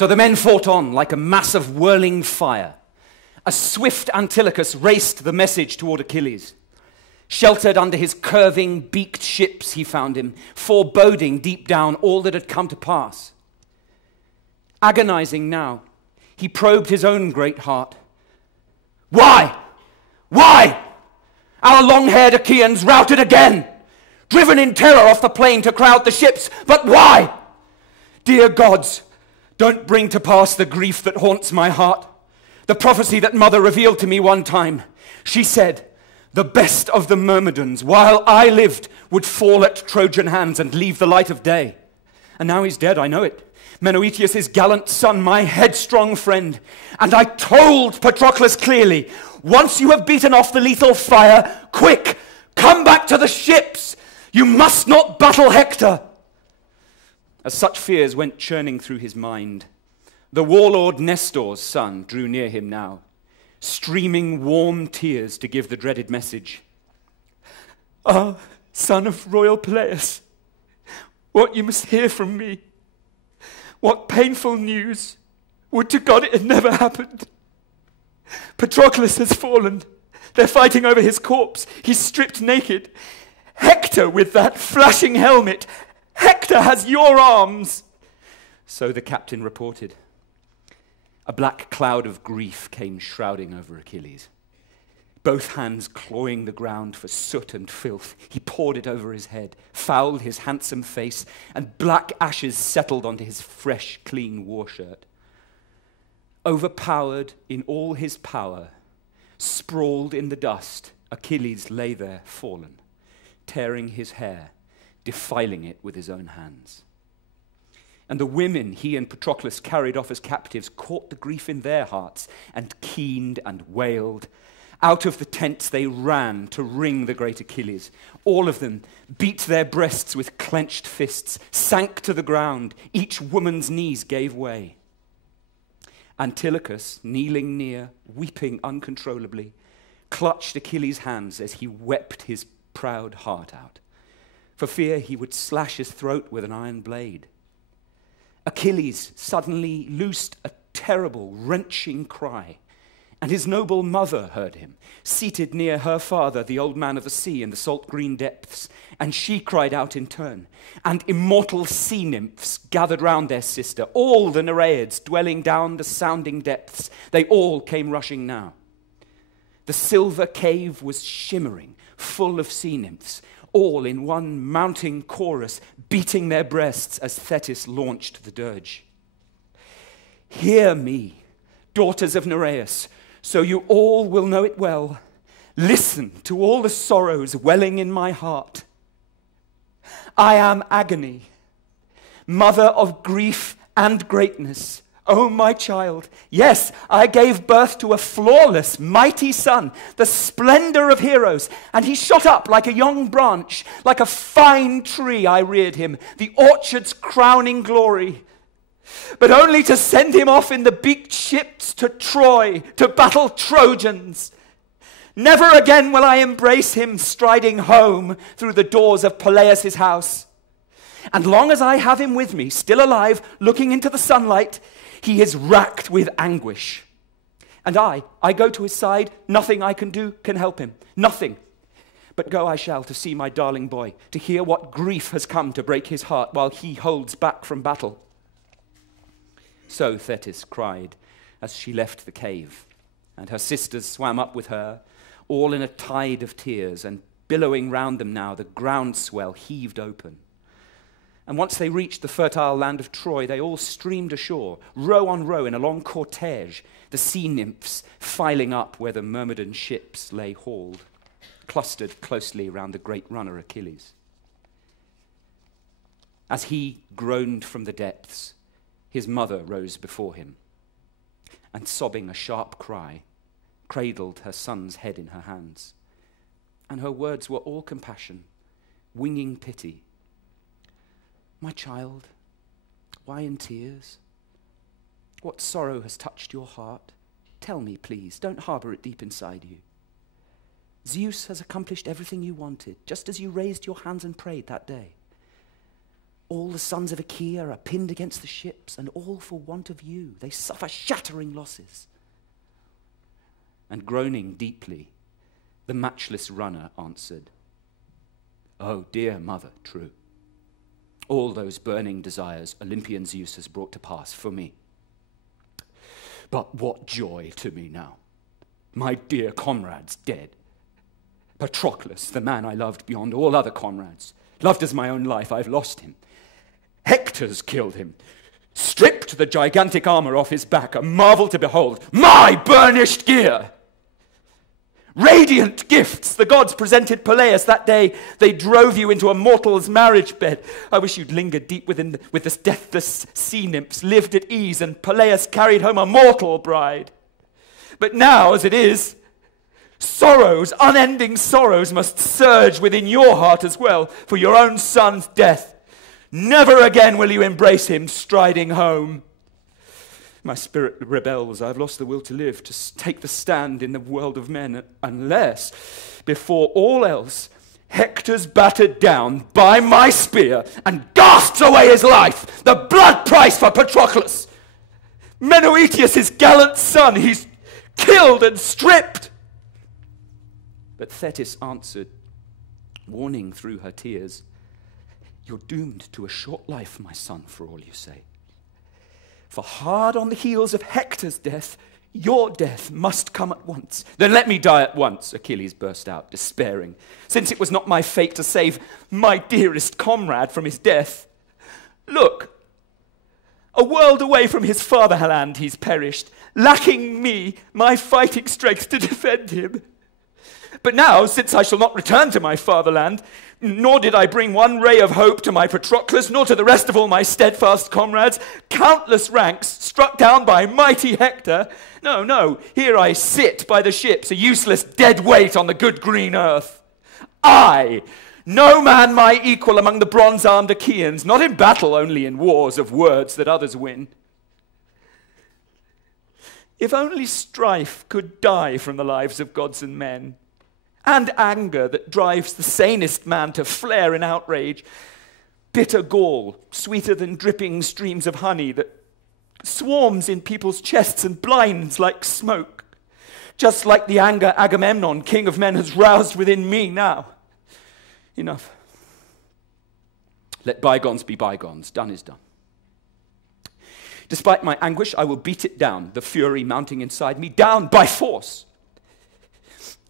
So the men fought on like a mass of whirling fire. A swift Antilochus raced the message toward Achilles. Sheltered under his curving, beaked ships he found him, foreboding deep down all that had come to pass. Agonizing now, he probed his own great heart. Why? Why? Our long-haired Achaeans routed again, driven in terror off the plain to crowd the ships. But why? Dear gods, don't bring to pass the grief that haunts my heart. The prophecy that mother revealed to me one time. She said, the best of the Myrmidons, while I lived, would fall at Trojan hands and leave the light of day. And now he's dead, I know it. Menoetius' gallant son, my headstrong friend. And I told Patroclus clearly, once you have beaten off the lethal fire, quick, come back to the ships. You must not battle Hector. As such fears went churning through his mind, the warlord Nestor's son drew near him now, streaming warm tears to give the dreaded message. Ah, son of royal Peleus, what you must hear from me. What painful news. Would to God it had never happened. Patroclus has fallen. They're fighting over his corpse. He's stripped naked. Hector with that flashing helmet. Hector has your arms. So the captain reported. A black cloud of grief came shrouding over Achilles. Both hands clawing the ground for soot and filth, he poured it over his head, fouled his handsome face, and black ashes settled onto his fresh, clean war shirt. Overpowered in all his power, sprawled in the dust, Achilles lay there fallen, tearing his hair, defiling it with his own hands. And the women he and Patroclus carried off as captives caught the grief in their hearts and keened and wailed. Out of the tents they ran to wring the great Achilles. All of them beat their breasts with clenched fists, sank to the ground. Each woman's knees gave way. Antilochus, kneeling near, weeping uncontrollably, clutched Achilles' hands as he wept his proud heart out, for fear he would slash his throat with an iron blade. Achilles suddenly loosed a terrible, wrenching cry, and his noble mother heard him, seated near her father, the old man of the sea in the salt green depths, and she cried out in turn. And immortal sea nymphs gathered round their sister, all the Nereids dwelling down the sounding depths. They all came rushing now. The silver cave was shimmering, full of sea nymphs, all in one mounting chorus, beating their breasts as Thetis launched the dirge. Hear me, daughters of Nereus, so you all will know it well. Listen to all the sorrows welling in my heart. I am agony, mother of grief and greatness. Oh, my child, yes, I gave birth to a flawless, mighty son, the splendor of heroes, and he shot up like a young branch, like a fine tree I reared him, the orchard's crowning glory. But only to send him off in the beaked ships to Troy, to battle Trojans. Never again will I embrace him striding home through the doors of Peleus' house. And long as I have him with me, still alive, looking into the sunlight, he is racked with anguish. And I go to his side. Nothing I can do can help him. Nothing. But go I shall to see my darling boy, to hear what grief has come to break his heart while he holds back from battle. So Thetis cried as she left the cave, and her sisters swam up with her, all in a tide of tears, and billowing round them now, the groundswell heaved open. And once they reached the fertile land of Troy, they all streamed ashore, row on row in a long cortege, the sea nymphs filing up where the Myrmidon ships lay hauled, clustered closely round the great runner Achilles. As he groaned from the depths, his mother rose before him, and sobbing a sharp cry, cradled her son's head in her hands. And her words were all compassion, winging pity. My child, why in tears? What sorrow has touched your heart? Tell me, please, don't harbor it deep inside you. Zeus has accomplished everything you wanted, just as you raised your hands and prayed that day. All the sons of Achaea are pinned against the ships, and all for want of you. They suffer shattering losses. And groaning deeply, the matchless runner answered, Oh, dear mother, true. All those burning desires Olympian Zeus has brought to pass for me. But what joy to me now. My dear comrade's dead. Patroclus, the man I loved beyond all other comrades, loved as my own life, I've lost him. Hector's killed him, stripped the gigantic armor off his back, a marvel to behold. My burnished gear! Radiant gifts the gods presented Peleus that day they drove you into a mortal's marriage bed. I wish you'd lingered deep with the deathless sea nymphs, lived at ease, and Peleus carried home a mortal bride. But now, as it is, sorrows, unending sorrows, must surge within your heart as well for your own son's death. Never again will you embrace him striding home. My spirit rebels. I've lost the will to live, to take the stand in the world of men, unless, before all else, Hector's battered down by my spear and gasps away his life, the blood price for Patroclus. Menoetius, his gallant son, he's killed and stripped. But Thetis answered, warning through her tears, You're doomed to a short life, my son, for all you say. For hard on the heels of Hector's death, your death must come at once. Then let me die at once, Achilles burst out, despairing, since it was not my fate to save my dearest comrade from his death. Look, a world away from his fatherland he's perished, lacking me, my fighting strength to defend him. But now, since I shall not return to my fatherland, nor did I bring one ray of hope to my Patroclus, nor to the rest of all my steadfast comrades, countless ranks struck down by mighty Hector. No, here I sit by the ships, a useless dead weight on the good green earth. I, no man my equal among the bronze-armed Achaeans, not in battle, only in wars of words that others win. If only strife could die from the lives of gods and men, and anger that drives the sanest man to flare in outrage, bitter gall, sweeter than dripping streams of honey that swarms in people's chests and blinds like smoke, just like the anger Agamemnon, king of men, has roused within me now. Enough. Let bygones be bygones. Done is done. Despite my anguish, I will beat it down, the fury mounting inside me, down by force.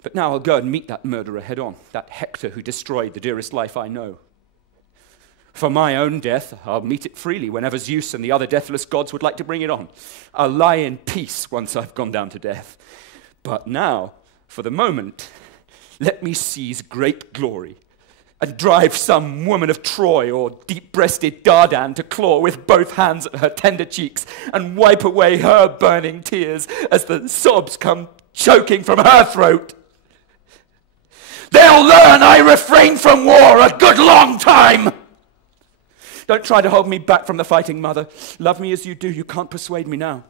But now I'll go and meet that murderer head on, that Hector who destroyed the dearest life I know. For my own death, I'll meet it freely whenever Zeus and the other deathless gods would like to bring it on. I'll lie in peace once I've gone down to death. But now, for the moment, let me seize great glory and drive some woman of Troy or deep-breasted Dardan to claw with both hands at her tender cheeks and wipe away her burning tears as the sobs come choking from her throat. They'll learn I refrained from war a good long time. Don't try to hold me back from the fighting, mother. Love me as you do, you can't persuade me now.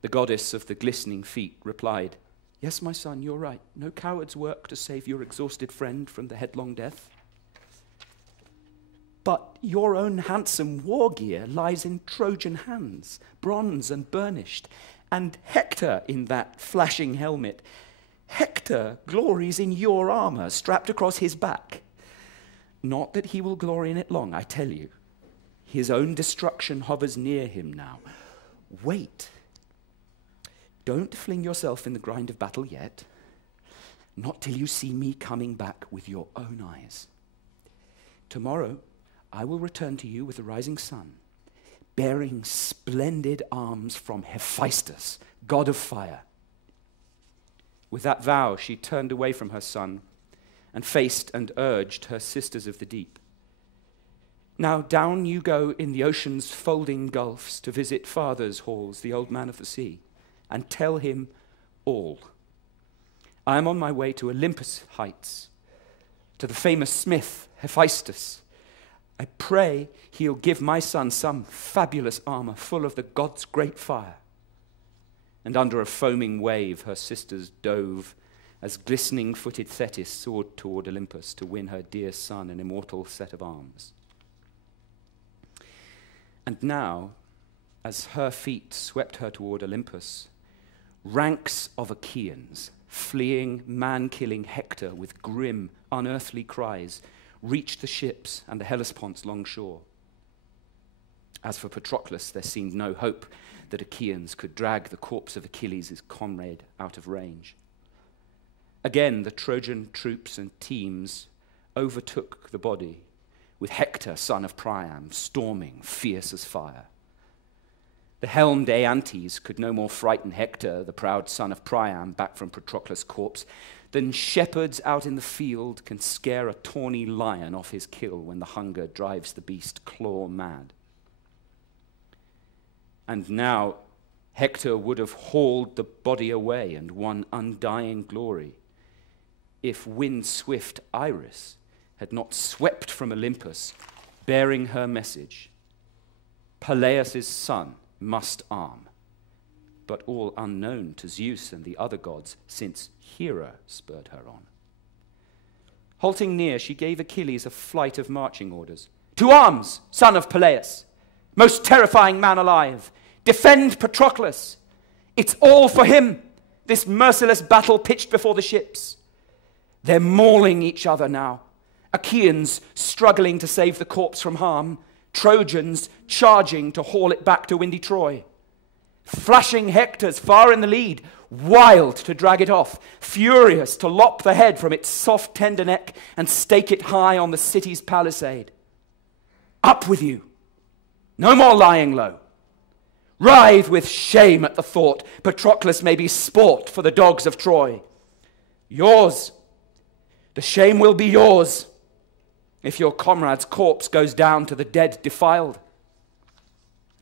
The goddess of the glistening feet replied, Yes, my son, you're right. No coward's work to save your exhausted friend from the headlong death. But your own handsome war gear lies in Trojan hands, bronze and burnished, and Hector in that flashing helmet. Hector glories in your armor strapped across his back. Not that he will glory in it long, I tell you. His own destruction hovers near him now. Wait. Don't fling yourself in the grind of battle yet. Not till you see me coming back with your own eyes. Tomorrow, I will return to you with the rising sun, bearing splendid arms from Hephaestus, god of fire. With that vow, she turned away from her son and faced and urged her sisters of the deep. Now down you go in the ocean's folding gulfs to visit father's halls, the old man of the sea, and tell him all. I am on my way to Olympus heights, to the famous smith Hephaestus. I pray he'll give my son some fabulous armor full of the god's great fire. And under a foaming wave her sisters dove as glistening-footed Thetis soared toward Olympus to win her dear son an immortal set of arms. And now, as her feet swept her toward Olympus, ranks of Achaeans, fleeing, man-killing Hector with grim, unearthly cries, reached the ships and the Hellespont's long shore. As for Patroclus, there seemed no hope that Achaeans could drag the corpse of Achilles, his comrade, out of range. Again, the Trojan troops and teams overtook the body, with Hector, son of Priam, storming, fierce as fire. The helmed Aeantes could no more frighten Hector, the proud son of Priam, back from Patroclus' corpse, than shepherds out in the field can scare a tawny lion off his kill when the hunger drives the beast claw mad. And now Hector would have hauled the body away and won undying glory if wind-swift Iris had not swept from Olympus, bearing her message. Peleus' son must arm, but all unknown to Zeus and the other gods, since Hera spurred her on. Halting near, she gave Achilles a flight of marching orders. "To arms, son of Peleus, most terrifying man alive! Defend Patroclus! It's all for him, this merciless battle pitched before the ships. They're mauling each other now. Achaeans struggling to save the corpse from harm, Trojans charging to haul it back to windy Troy. Flashing Hector's far in the lead, wild to drag it off, furious to lop the head from its soft tender neck and stake it high on the city's palisade. Up with you! No more lying low. Writhe with shame at the thought Patroclus may be sport for the dogs of Troy. Yours, the shame will be yours, if your comrade's corpse goes down to the dead defiled."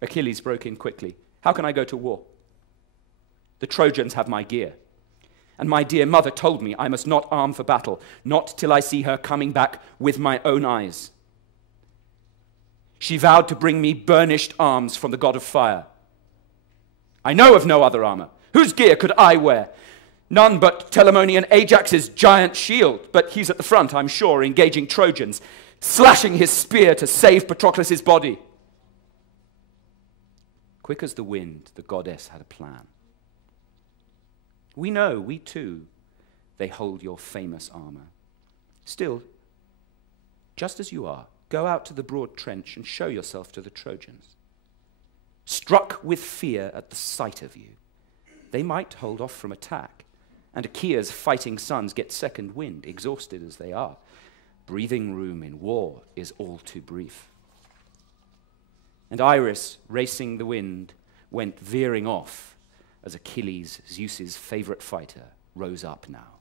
Achilles broke in quickly. "How can I go to war? The Trojans have my gear, and my dear mother told me I must not arm for battle, not till I see her coming back with my own eyes. She vowed to bring me burnished arms from the god of fire. I know of no other armor. Whose gear could I wear? None but Telamonian Ajax's giant shield, but he's at the front, I'm sure, engaging Trojans, slashing his spear to save Patroclus' body." Quick as the wind, the goddess had a plan. "We know, we too, they hold your famous armor. Still, just as you are, go out to the broad trench and show yourself to the Trojans. Struck with fear at the sight of you, they might hold off from attack, and Achaea's fighting sons get second wind, exhausted as they are. Breathing room in war is all too brief." And Iris, racing the wind, went veering off as Achilles, Zeus's favorite fighter, rose up now.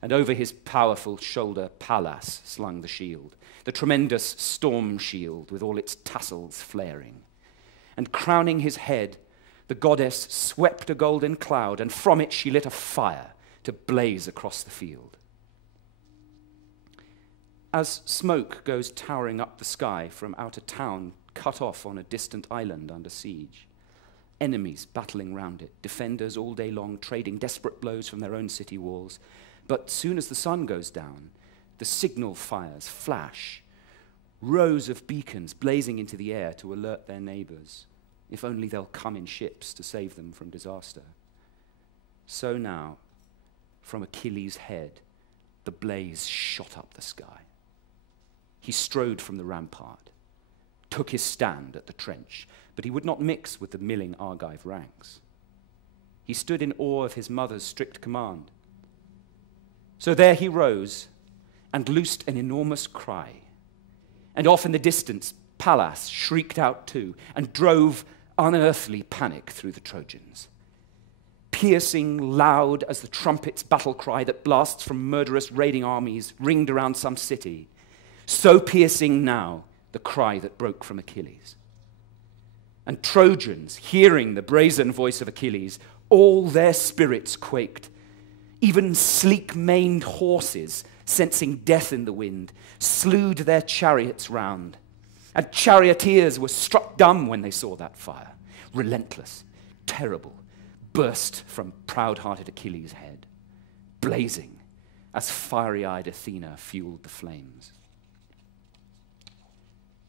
And over his powerful shoulder Pallas slung the shield, the tremendous storm shield with all its tassels flaring. And crowning his head, the goddess swept a golden cloud, and from it she lit a fire to blaze across the field. As smoke goes towering up the sky from out a town cut off on a distant island under siege, enemies battling round it, defenders all day long trading desperate blows from their own city walls, but soon as the sun goes down, the signal fires flash, rows of beacons blazing into the air to alert their neighbors, if only they'll come in ships to save them from disaster. So now, from Achilles' head, the blaze shot up the sky. He strode from the rampart, took his stand at the trench, but he would not mix with the milling Argive ranks. He stood in awe of his mother's strict command. So there he rose and loosed an enormous cry. And off in the distance, Pallas shrieked out too and drove unearthly panic through the Trojans. Piercing loud as the trumpet's battle cry that blasts from murderous raiding armies ringed around some city, so piercing now the cry that broke from Achilles. And Trojans, hearing the brazen voice of Achilles, all their spirits quaked. Even sleek-maned horses, sensing death in the wind, slewed their chariots round. And charioteers were struck dumb when they saw that fire, relentless, terrible, burst from proud-hearted Achilles' head. blazing as fiery-eyed Athena fueled the flames.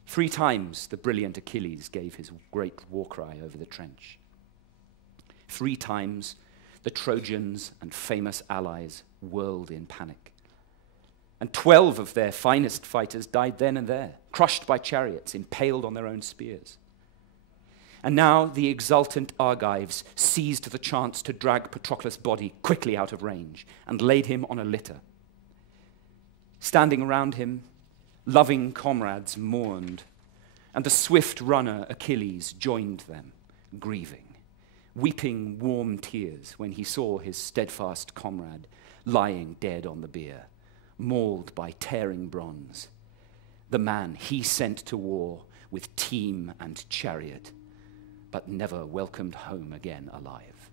3 times the brilliant Achilles gave his great war cry over the trench. 3 times the Trojans and famous allies whirled in panic. And 12 of their finest fighters died then and there, crushed by chariots, impaled on their own spears. And now the exultant Argives seized the chance to drag Patroclus' body quickly out of range and laid him on a litter. Standing around him, loving comrades mourned, and the swift runner Achilles joined them, grieving, weeping warm tears when he saw his steadfast comrade lying dead on the bier, mauled by tearing bronze, the man he sent to war with team and chariot, but never welcomed home again alive.